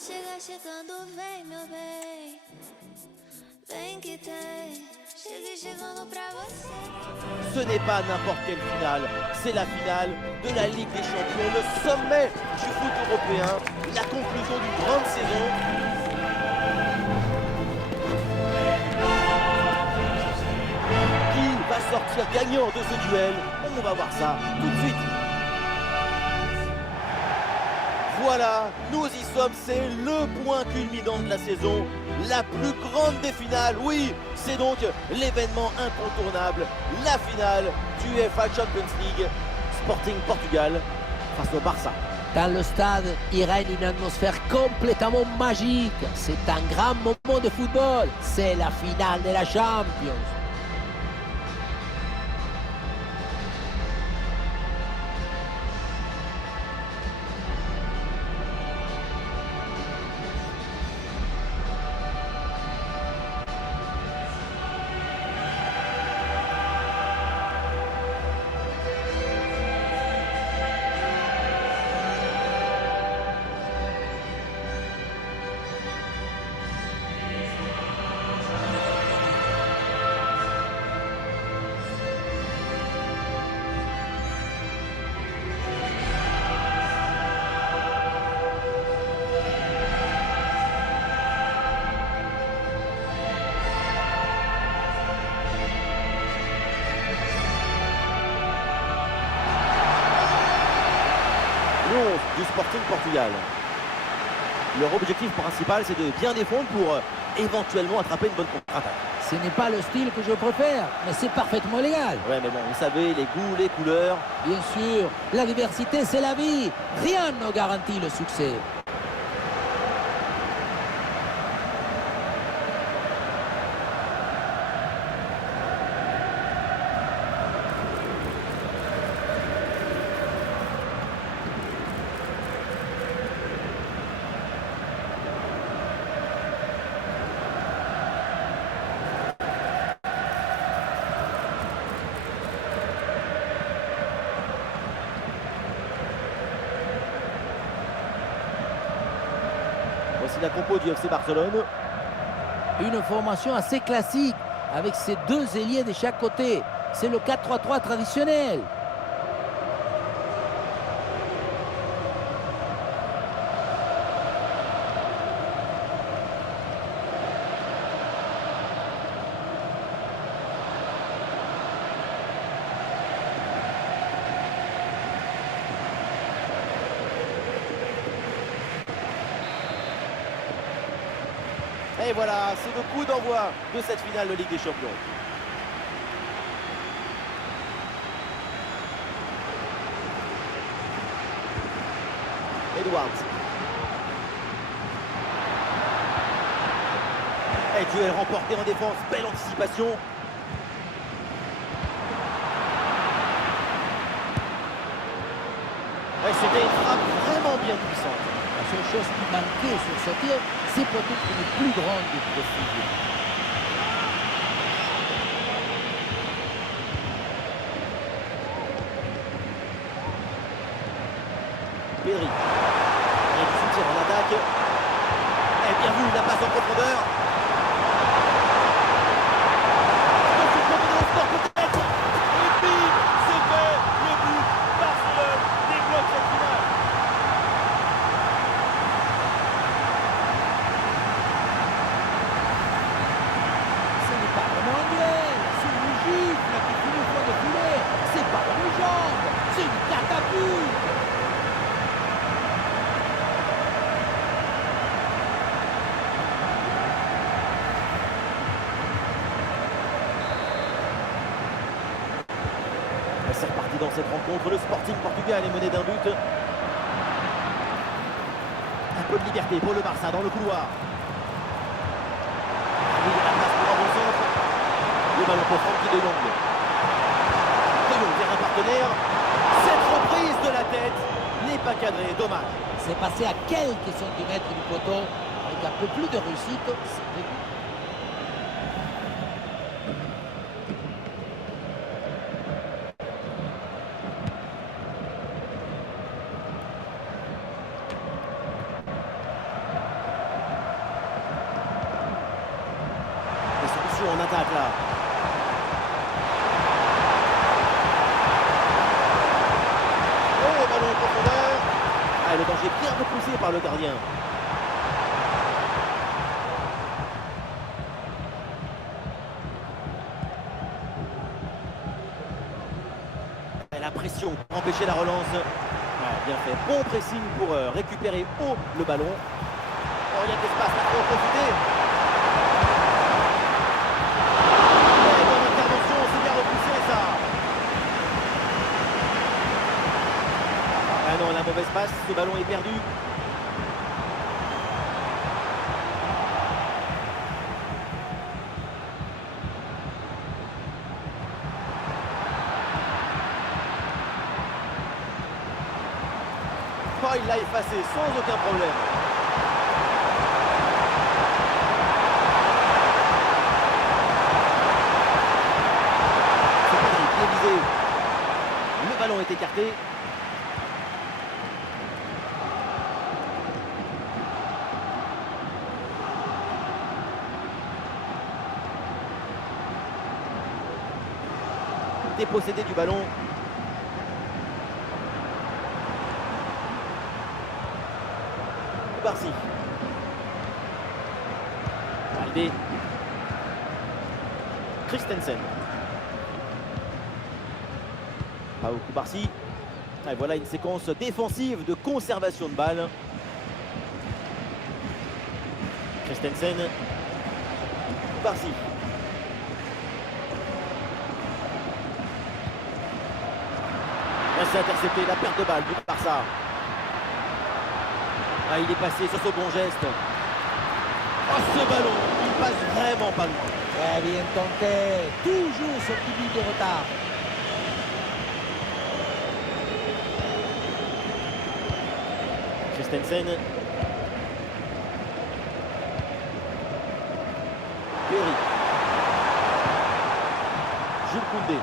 Chega chegando, vem meu bem. Vem que tem. Chega chegando pra você. Ce n'est pas n'importe quelle finale, c'est la finale de la Ligue des Champions, le sommet du foot européen, la conclusion d'une grande saison. Qui va sortir gagnant de ce duel? On va voir ça tout de suite. Voilà, nous y sommes, c'est le point culminant de la saison, la plus grande des finales. Oui, c'est donc l'événement incontournable, la finale du UEFA Champions League, Sporting Portugal face au Barça. Dans le stade, il règne une atmosphère complètement magique. C'est un grand moment de football. C'est la finale de la Champions. Du Sporting Portugal. Leur objectif principal, c'est de bien défendre pour éventuellement attraper une bonne contre-attaque. Ce n'est pas le style que je préfère, mais c'est parfaitement légal. Ouais, mais bon, vous savez, les goûts, les couleurs. Bien sûr, la diversité, c'est la vie. Rien ne garantit le succès. Voici la compo du FC Barcelone. Une formation assez classique, avec ses deux ailiers de chaque côté. C'est le 4-3-3 traditionnel. Et voilà, c'est le coup d'envoi de cette finale de Ligue des Champions. Edwards. Et duel remporté en défense, belle anticipation. Et c'était une frappe vraiment bien puissante. La seule chose qui manquait sur ce tir, c'est peut-être une plus grande précision. Pedri. Et du soutien en attaque. Et bien vu, la passe en profondeur. Attention, combinaison au score peut-être. Et puis, c'est fait. Le but. Barcelone débloque cette finale. Ce n'est pas vraiment un duel, c'est une gifle qui finit au fond de filet. C'est pas dans les jambes, c'est une catapulte. Et c'est reparti dans cette rencontre. Le Sporting Portugal est mené d'un but. Un peu de liberté pour le Barça dans le couloir. Il y a la place pour un bon centre. Le ballon pour Frankie de Jong. De Jong vers un partenaire. Cette reprise de la tête n'est pas cadrée, dommage. C'est passé à quelques centimètres du poteau. Avec un peu plus de réussite, c'est prévu. en attaque là. Oh, ballon en profondeur. Ah, le danger bien repoussé par le gardien. Et la pression pour empêcher la relance. Ouais, bien fait. Bon pressing pour récupérer haut le ballon. Oh, il y a de l'espace là pour en profiter. Et bonne intervention, c'est bien repoussé ça. Ah non, la mauvaise passe, ce ballon est perdu. Oh, il l'a effacé sans aucun problème. C'est Pedri qui est visé. Le ballon est écarté. Dépossédé du ballon. Koubarsi. Balde. Christensen. Pau Koubarsi. Et voilà une séquence défensive de conservation de balle. Christensen. Koubarsi. Là, c'est intercepté, la perte de balle du Barça. Ah, il est passé sur ce bon geste. Oh, ce ballon, il passe vraiment pas loin. Ouais, bien tenté. Toujours ce petit but de retard. Christensen. Péry. Jules Koundé.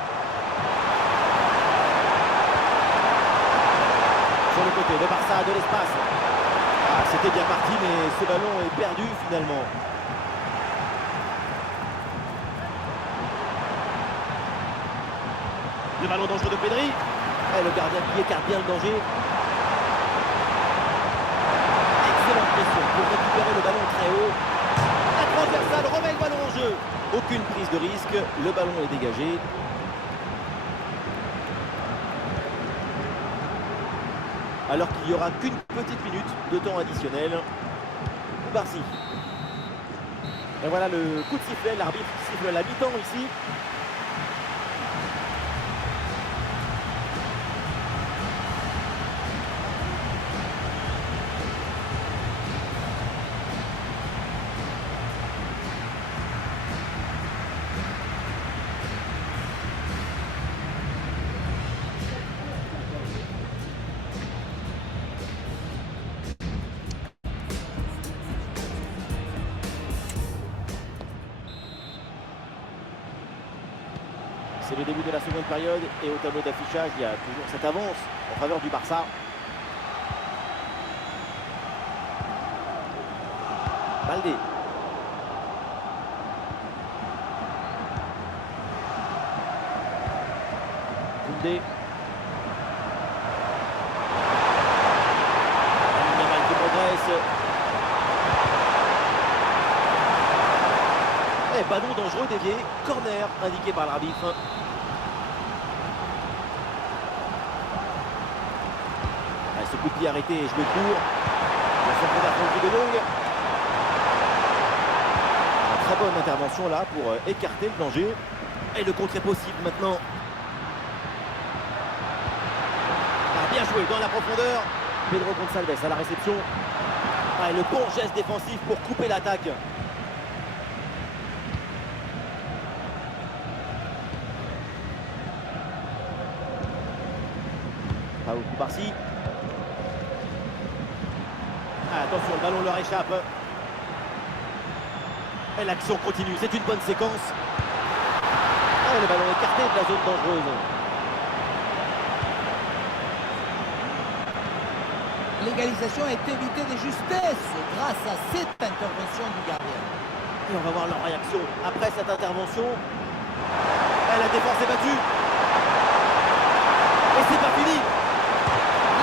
Sur le côté, le Barça a de l'espace. Ah, c'était bien parti, mais ce ballon est perdu finalement. Le ballon dangereux de Pedri. Et le gardien qui écarte bien le danger. Excellente pression pour récupérer le ballon très haut. La transversale remet le ballon en jeu. Aucune prise de risque, le ballon est dégagé. Alors qu'il n'y aura qu'une petite minute de temps additionnel. Koubarsi. Et voilà le coup de sifflet, l'arbitre siffle la mi-temps ici. C'est le début de la seconde période et au tableau d'affichage, il y a toujours cette avance en faveur du Barça. Balde. Koundé. Yamal qui progresse. Et ballon dangereux dévié, corner indiqué par l'arbitre. Ce coup de pied arrêté et joué court. La centre d'arrêt de longue. Une très bonne intervention là pour écarter le danger. Et le contre est possible maintenant. Ah, bien joué dans la profondeur. Pedro Gonçalves à la réception. Ah, et le bon geste défensif pour couper l'attaque. Pau Koubarsi. Ah, attention, le ballon leur échappe. Et l'action continue, c'est une bonne séquence. Ah, le ballon écarté de la zone dangereuse. L'égalisation est évitée de justesse grâce à cette intervention du gardien. Et on va voir leur réaction après cette intervention. Et la défense est battue. Et c'est pas fini.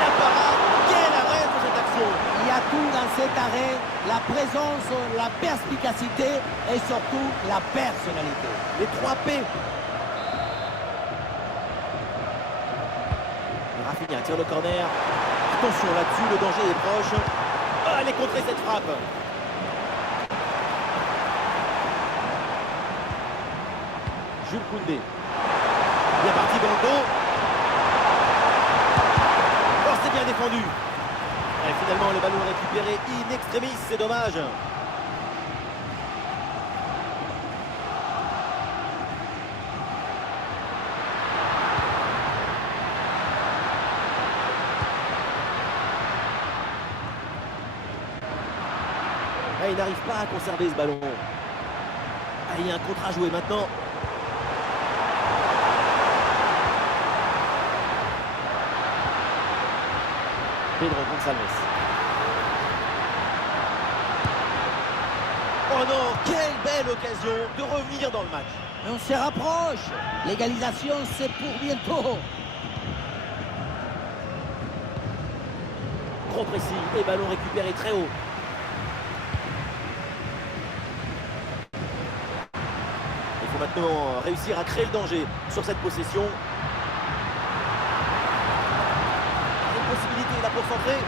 La parade, quel arrêt pour cette action. Il y a tout dans cet arrêt, la présence, la perspicacité et surtout la personnalité. Les 3 P. Rafinha tire le corner. Attention là-dessus, le danger est proche. Oh, elle est contrée cette frappe. Jules Koundé. Bien parti dans le dos. Oh, c'est bien défendu. Et finalement, le ballon récupéré in extremis, c'est dommage. Et il n'arrive pas à conserver ce ballon. Ah, il y a un contre à jouer maintenant. Pedro Gonçalves. Oh non, quelle belle occasion de revenir dans le match. Mais on se rapproche. L'égalisation, c'est pour bientôt. Trop précis et ballon récupéré très haut. Il faut maintenant réussir à créer le danger sur cette possession. Une possibilité là pour centrer.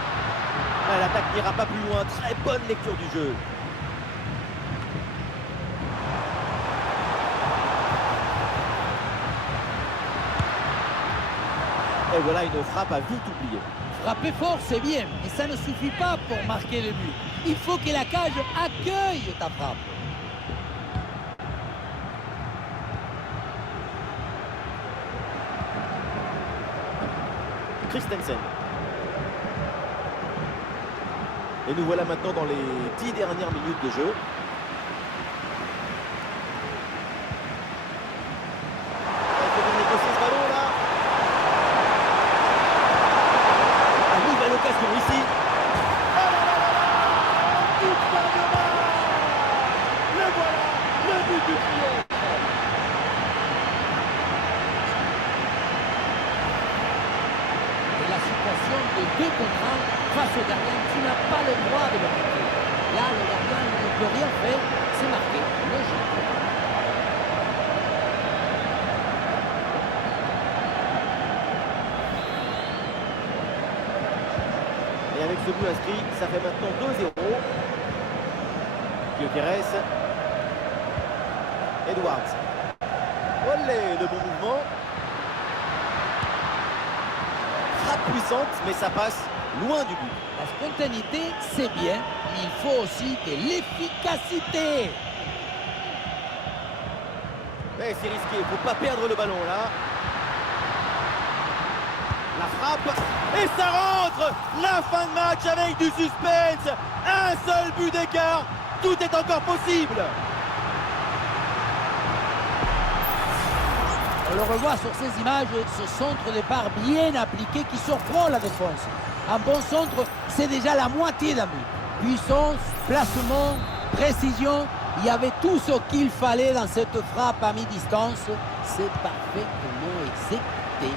Ah, l'attaque n'ira pas plus loin. Très bonne lecture du jeu. Et voilà une frappe à vite oubliée. Frapper fort, c'est bien, mais ça ne suffit pas pour marquer le but. Il faut que la cage accueille ta frappe. Christensen. Et nous voilà maintenant dans les 10 dernières minutes de jeu. Il faut bien négocier ce ballon là. Une nouvelle occasion ici. Oh là là là là, tout va bien. Le voilà, le but du triomphe. Et la situation de 2 contre 1 face au gardien, tu n'as pas le droit de le marquer. Là, le gardien ne peut rien faire, c'est marqué. Logique. Et avec ce but inscrit, ça fait maintenant 2-0. Gyökeres. Edwards. Olé, le bon mouvement. Frappe puissante, mais ça passe loin du but. La spontanéité, c'est bien, mais il faut aussi de l'efficacité. Mais c'est risqué, il ne faut pas perdre le ballon là. La frappe, et ça rentre. La fin de match avec du suspense. Un seul but d'écart, tout est encore possible. On le revoit sur ces images, ce centre de part bien appliqué qui surprend la défense. Un bon centre, c'est déjà la moitié d'un but. Puissance, placement, précision, il y avait tout ce qu'il fallait dans cette frappe à mi-distance. C'est parfaitement exécuté.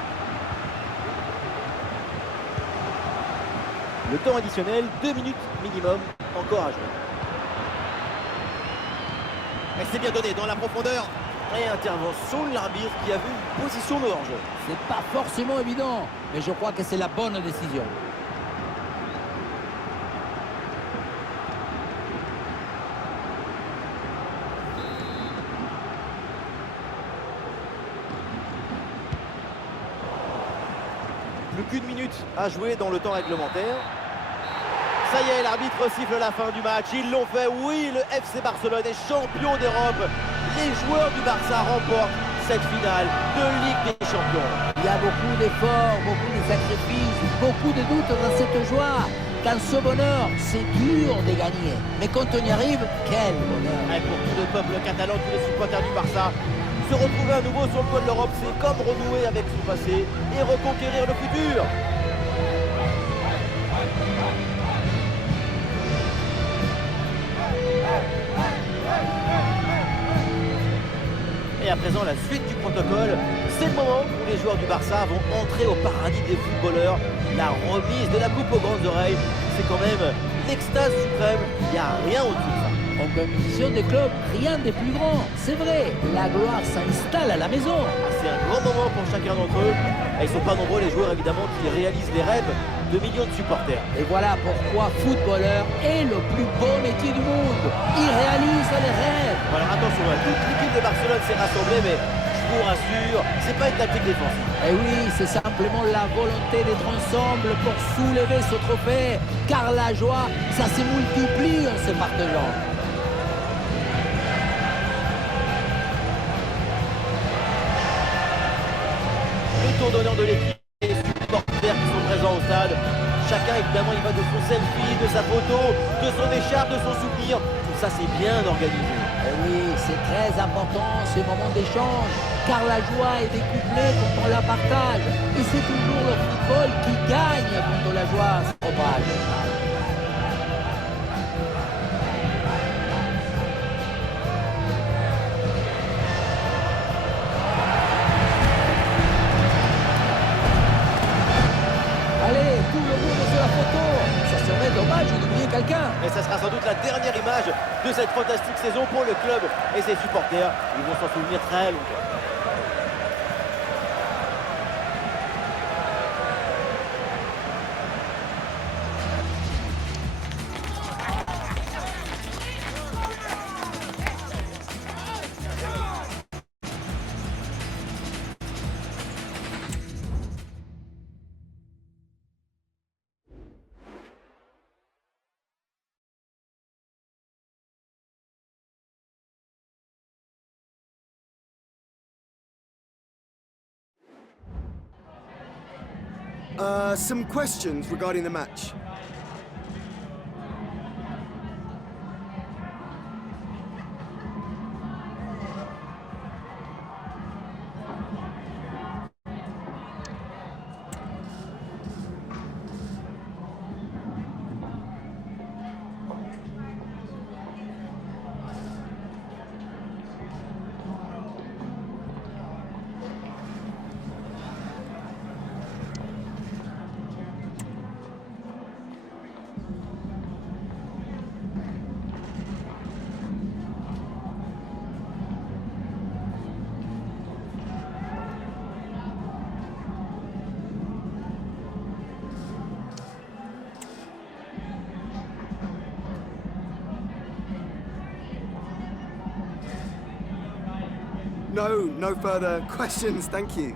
Le temps additionnel, 2 minutes minimum, encore à jouer. Elle s'est bien donnée dans la profondeur. Et intervention de l'arbitre qui a vu une position de hors-jeu. C'est pas forcément évident, mais je crois que c'est la bonne décision. Plus qu'une minute à jouer dans le temps réglementaire. Ça y est, l'arbitre siffle la fin du match. Ils l'ont fait, oui, le FC Barcelone est champion d'Europe. Les joueurs du Barça remportent cette finale de Ligue des Champions. Il y a beaucoup d'efforts, beaucoup de sacrifices, beaucoup de doutes dans cette joie. Dans ce bonheur, c'est dur de gagner. Mais quand on y arrive, quel bonheur. Et pour tout le peuple catalan, tous les supporters du Barça, se retrouver à nouveau sur le toit de l'Europe, c'est comme renouer avec son passé et reconquérir le futur. Et à présent, la suite du protocole, c'est le moment où les joueurs du Barça vont entrer au paradis des footballeurs. La remise de la coupe aux grandes oreilles, c'est quand même l'extase suprême, il n'y a rien au-dessus de ça. En compétition des clubs, rien de plus grand. C'est vrai, la gloire s'installe à la maison. C'est un grand moment pour chacun d'entre eux. Et ils ne sont pas nombreux les joueurs évidemment qui réalisent les rêves de millions de supporters. Et voilà pourquoi footballeur est le plus beau métier du monde. Il réalise les rêves. Alors attention, toute l'équipe de Barcelone s'est rassemblée, mais je vous rassure, c'est pas une tactique défensive. Et oui, c'est simplement la volonté d'être ensemble pour soulever ce trophée. Car la joie, ça se multiplie en se partageant. Le tour d'honneur de l'équipe, les supporters qui sont présents au stade. Chacun évidemment il va de son selfie, de sa photo, de son écharpe, de son souvenir. Tout ça c'est bien organisé. Et oui, c'est très important ce moment d'échange. Car la joie est décuplée quand on la partage. Et c'est toujours le football qui gagne quand la joie se propage. Allez, tout le monde sur la photo. Ça serait dommage d'oublier quelqu'un. Et ça sera sans doute la dernière image de cette fantastique saison pour le club et ses supporters. Ils vont s'en souvenir très longtemps. Some questions regarding the match. No further questions, thank you.